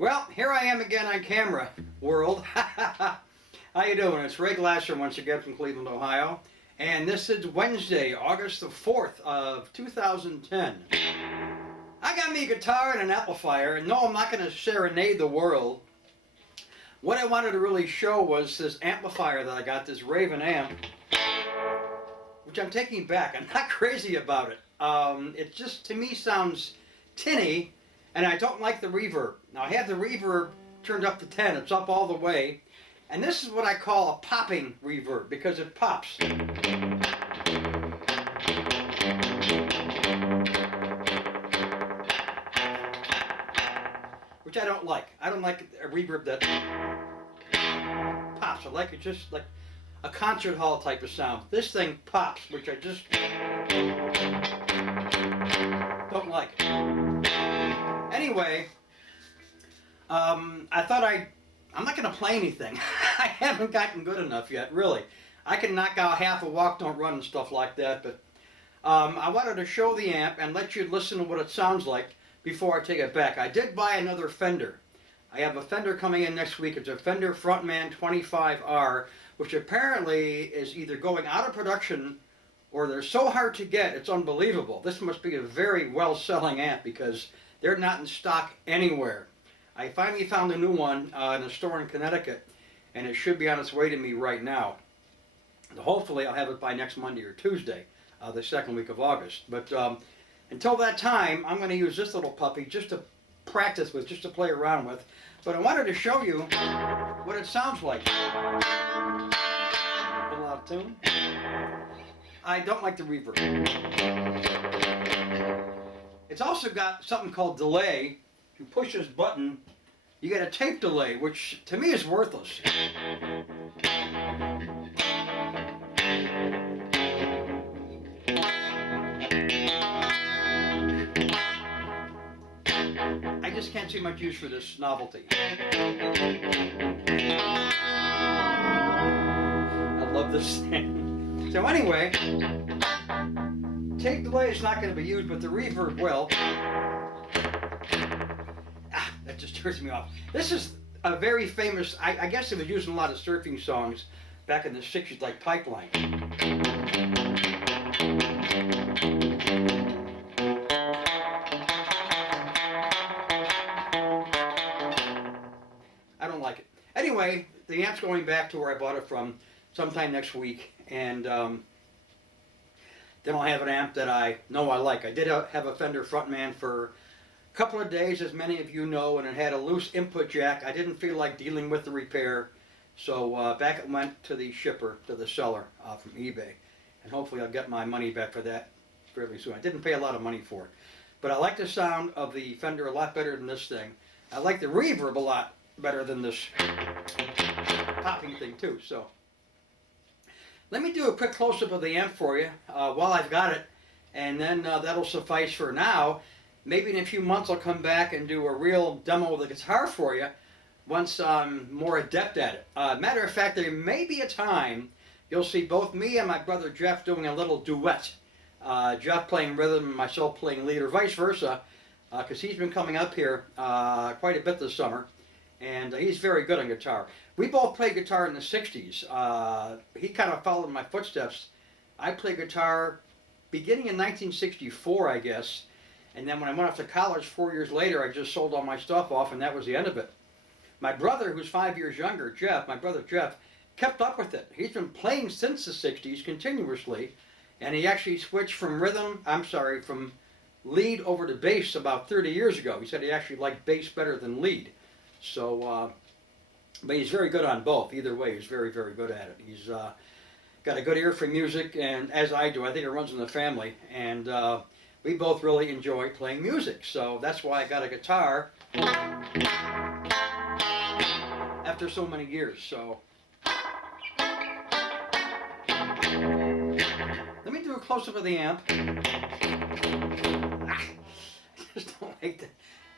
Well, here I am again on camera, world. How you doing? It's Ray Glasser once again from Cleveland, Ohio. And this is Wednesday, August the 4th of 2010. I got me a guitar and an amplifier, and no, I'm not going to serenade the world. What I wanted to really show was this amplifier that I got, this Raven amp, which I'm taking back. I'm not crazy about it. It just, to me, sounds tinny. And I don't like the reverb. Now I have the reverb turned up to 10, it's up all the way. And this is what I call a popping reverb because it pops. Which I don't like. I don't like a reverb that pops. I like it just like a concert hall type of sound. This thing pops, which I just don't like. Anyway, I thought I'm not going to play anything. I haven't gotten good enough yet, really. I can knock out half a walk, don't run and stuff like that, but I wanted to show the amp and let you listen to what it sounds like before I take it back. I did buy another Fender. I have a Fender coming in next week. It's a Fender Frontman 25R, which apparently is either going out of production or they're so hard to get, it's unbelievable. This must be a very well-selling amp because they're not in stock anywhere. I finally found a new one in a store in Connecticut, and it should be on its way to me right now. Hopefully I'll have it by next Monday or Tuesday, the second week of August. But until that time, I'm going to use this little puppy just to practice with, just to play around with. But I wanted to show you what it sounds like. A little out of tune. I don't like the reverb. It's also got something called delay. If you push this button, you get a tape delay, which to me is worthless. I just can't see much use for this novelty. I love this thing. So anyway, tape delay is not going to be used, but the reverb will. That just turns me off. This is a very famous, I guess it was used in a lot of surfing songs back in the 60s, like Pipeline. I don't like it. Anyway, the amp's going back to where I bought it from sometime next week, and then I'll have an amp that I know I like. I did have a Fender Frontman for a couple of days, as many of you know, and it had a loose input jack. I didn't feel like dealing with the repair, so back it went to the shipper, to the seller from eBay, and hopefully I'll get my money back for that fairly soon. I didn't pay a lot of money for it, but I like the sound of the Fender a lot better than this thing. I like the reverb a lot better than this popping thing too. So let me do a quick close-up of the amp for you while I've got it, and then that'll suffice for now. Maybe in a few months I'll come back and do a real demo of the guitar for you once I'm more adept at it. Matter of fact, there may be a time you'll see both me and my brother Jeff doing a little duet. Jeff playing rhythm and myself playing lead, or vice versa, because he's been coming up here quite a bit this summer, and he's very good on guitar. We both played guitar in the 60s. He kind of followed in my footsteps. I played guitar beginning in 1964, I guess, and then when I went off to college 4 years later, I just sold all my stuff off, and that was the end of it. My brother, who's 5 years younger, Jeff, my brother Jeff, kept up with it. He's been playing since the 60s continuously, and he actually switched from from lead over to bass about 30 years ago. He said he actually liked bass better than lead. So, but he's very good on both. Either way, he's very, very good at it. He's got a good ear for music, and as I do, I think it runs in the family. And we both really enjoy playing music. So that's why I got a guitar after so many years. So let me do a close-up of the amp. I just don't like that.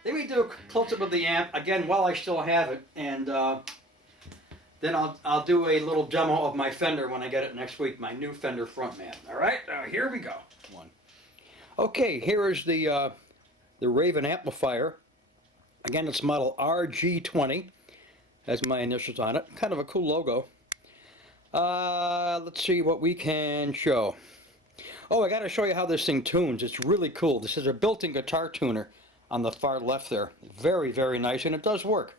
Let me do a close-up of the amp again while I still have it, and then I'll do a little demo of my Fender when I get it next week, my new Fender Frontman. All right, here we go. Okay, here is the Raven amplifier. Again, it's model RG20. Has my initials on it. Kind of a cool logo. Let's see what we can show. Oh, I got to show you how this thing tunes. It's really cool. This is a built-in guitar tuner on the far left there. Very, very nice, and it does work.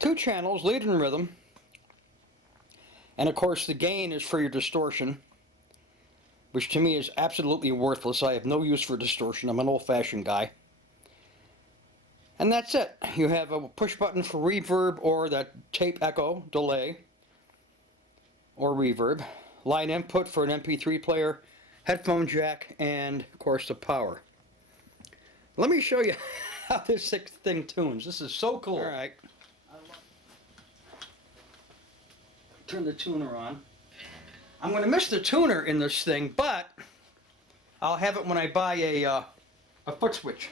2 channels, lead and rhythm. And of course, the gain is for your distortion, which to me is absolutely worthless. I have no use for distortion. I'm an old-fashioned guy. And that's it. You have a push button for reverb or that tape echo, delay, or reverb. Line input for an MP3 player, headphone jack, and of course the power. Let me show you how this thing tunes. This is so cool. Alright. Turn the tuner on. I'm going to miss the tuner in this thing, but I'll have it when I buy a foot switch.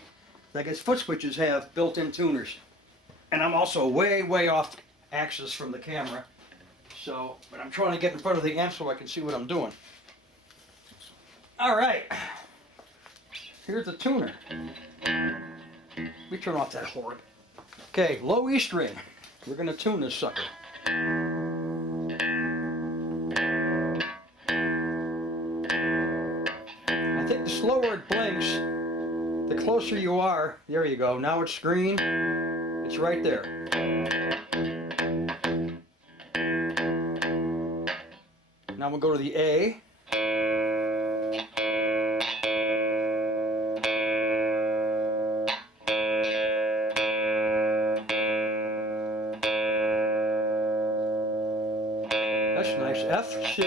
I guess foot switches have built-in tuners. And I'm also way, way off axis from the camera. So, but I'm trying to get in front of the amp so I can see what I'm doing. Alright. Here's the tuner. Let me turn off that horde. Okay, low E string. We're going to tune this sucker. I think the slower it blinks, the closer you are. There you go. Now it's green. It's right there. Now we'll go to the A. That's nice. F, C.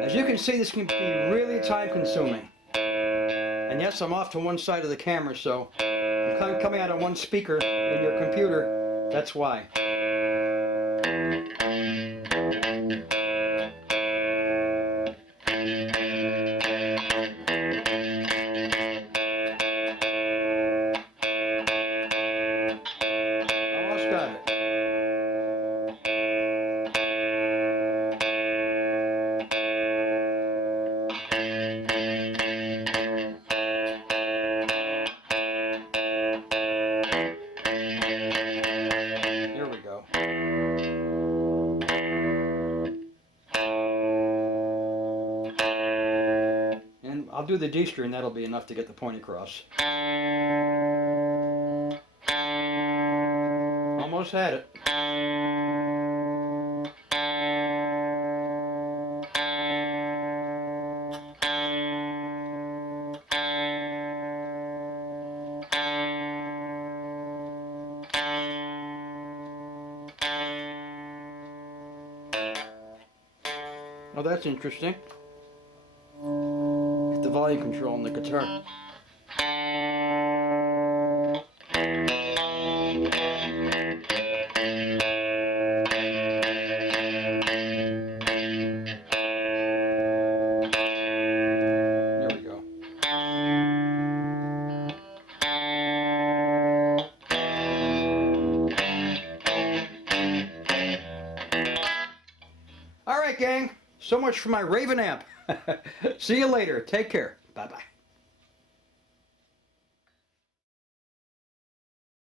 As you can see, this can be really time consuming. And yes, I'm off to one side of the camera, so I'm coming out of one speaker in your computer. That's why. Almost got it. Here we go. And I'll do the D string, that'll be enough to get the point across. Almost had it. Oh, that's interesting. Hit the volume control on the guitar. There we go. All right, gang. So much for my Raven amp. See you later. Take care. Bye-bye.